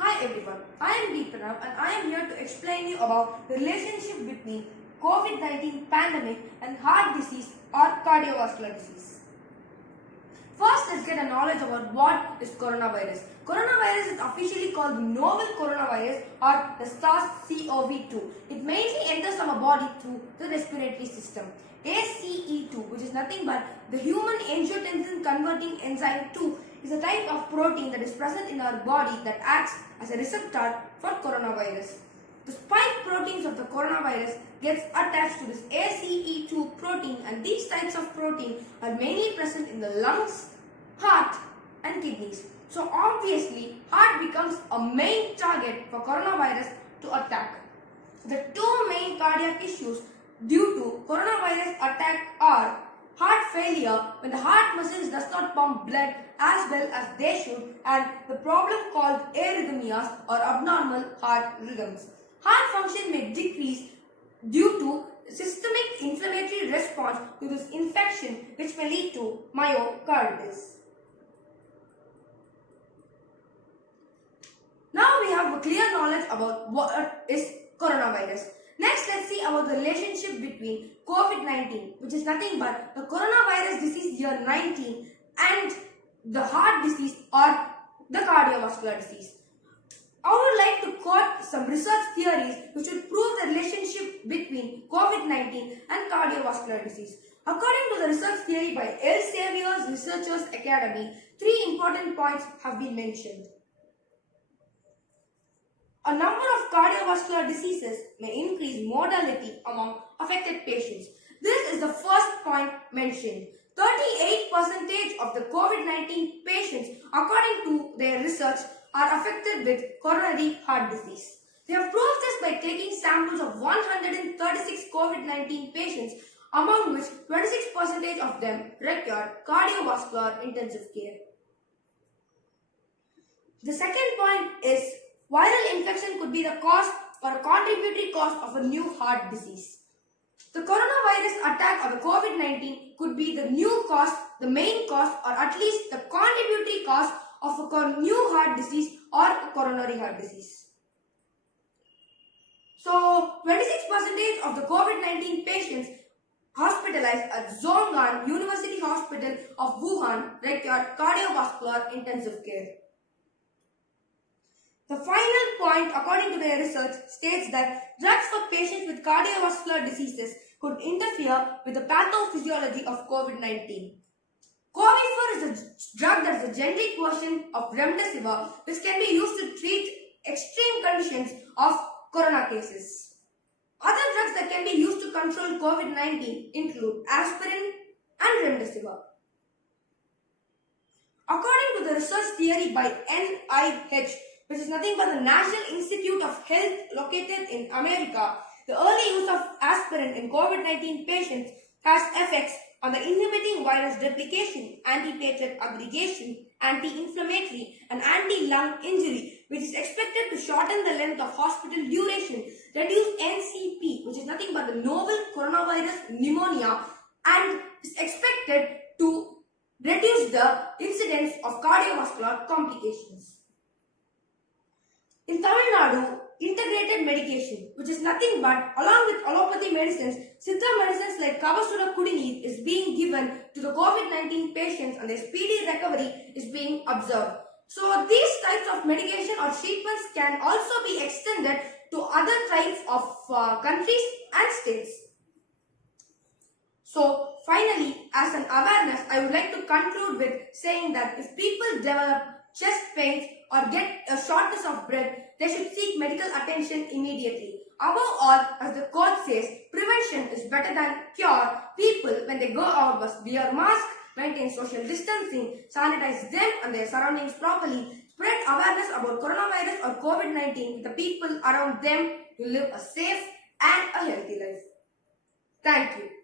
Hi everyone, I am Deepanav and I am here to explain you about the relationship between COVID-19 pandemic and heart disease or cardiovascular disease. First, let's get a knowledge about what is coronavirus. Coronavirus is officially called the novel coronavirus or the SARS-CoV-2. It mainly enters our body through the respiratory system. ACE2, which is nothing but the human angiotensin converting enzyme 2, is a type of protein that is present in our body that acts as a receptor for coronavirus. The spike proteins of the coronavirus gets attached to this ACE2 protein, and these types of protein are mainly present in the lungs, heart and kidneys. So obviously, heart becomes a main target for coronavirus to attack. The two main cardiac issues due to coronavirus attack are heart failure, when the heart muscles does not pump blood as well as they should, and the problem called arrhythmias or abnormal heart rhythms. Heart function may decrease due to systemic inflammatory response to this infection, which may lead to myocarditis. Now we have a clear knowledge about what is coronavirus. Next, let's see about the relationship between COVID-19, which is nothing but the coronavirus disease year 19, and the heart disease or the cardiovascular disease. I would like to quote some research theories which would prove the relationship between COVID-19 and cardiovascular disease. According to the research theory by Elsevier's Researchers Academy, three important points have been mentioned. A number of cardiovascular diseases may increase mortality among affected patients. This is the first point mentioned. 38% of the COVID-19 patients, according to their research, are affected with coronary heart disease. They have proved this by taking samples of 136 COVID-19 patients, among which 26% of them required cardiovascular intensive care. The second point is viral infection could be the cause or a contributory cause of a new heart disease. The coronavirus attack or the COVID-19 could be the new cause, the main cause, or at least the contributory cause of a new heart disease or a coronary heart disease. So, 26% of the COVID-19 patients hospitalized at Zhongnan University Hospital of Wuhan required cardiovascular intensive care. The final point, according to their research, states that drugs for patients with cardiovascular diseases could interfere with the pathophysiology of COVID-19. Covifar is a drug that is a generic version of remdesivir, which can be used to treat extreme conditions of corona cases. Other drugs that can be used to control COVID-19 include aspirin and remdesivir. According to the research theory by NIH, which is nothing but the National Institute of Health located in America, the early use of aspirin in COVID-19 patients has effects on the inhibiting virus replication, anti-platelet aggregation, anti-inflammatory and anti-lung injury, which is expected to shorten the length of hospital duration, reduce NCP, which is nothing but the novel coronavirus pneumonia, and is expected to reduce the incidence of cardiovascular complications. In Tamil Nadu, integrated medication, which is nothing but, along with allopathy medicines, Siddha medicines like Kavasura Kudineer is being given to the COVID-19 patients, and their speedy recovery is being observed. So these types of medication or treatments can also be extended to other types of countries and states. So finally, as an awareness, I would like to conclude with saying that if people develop chest pains or get a shortness of breath, they should seek medical attention immediately. Above all, as the quote says, prevention is better than cure. People, when they go out, must wear masks, maintain social distancing, sanitize them and their surroundings properly, spread awareness about coronavirus or COVID-19 with the people around them to live a safe and a healthy life. Thank you.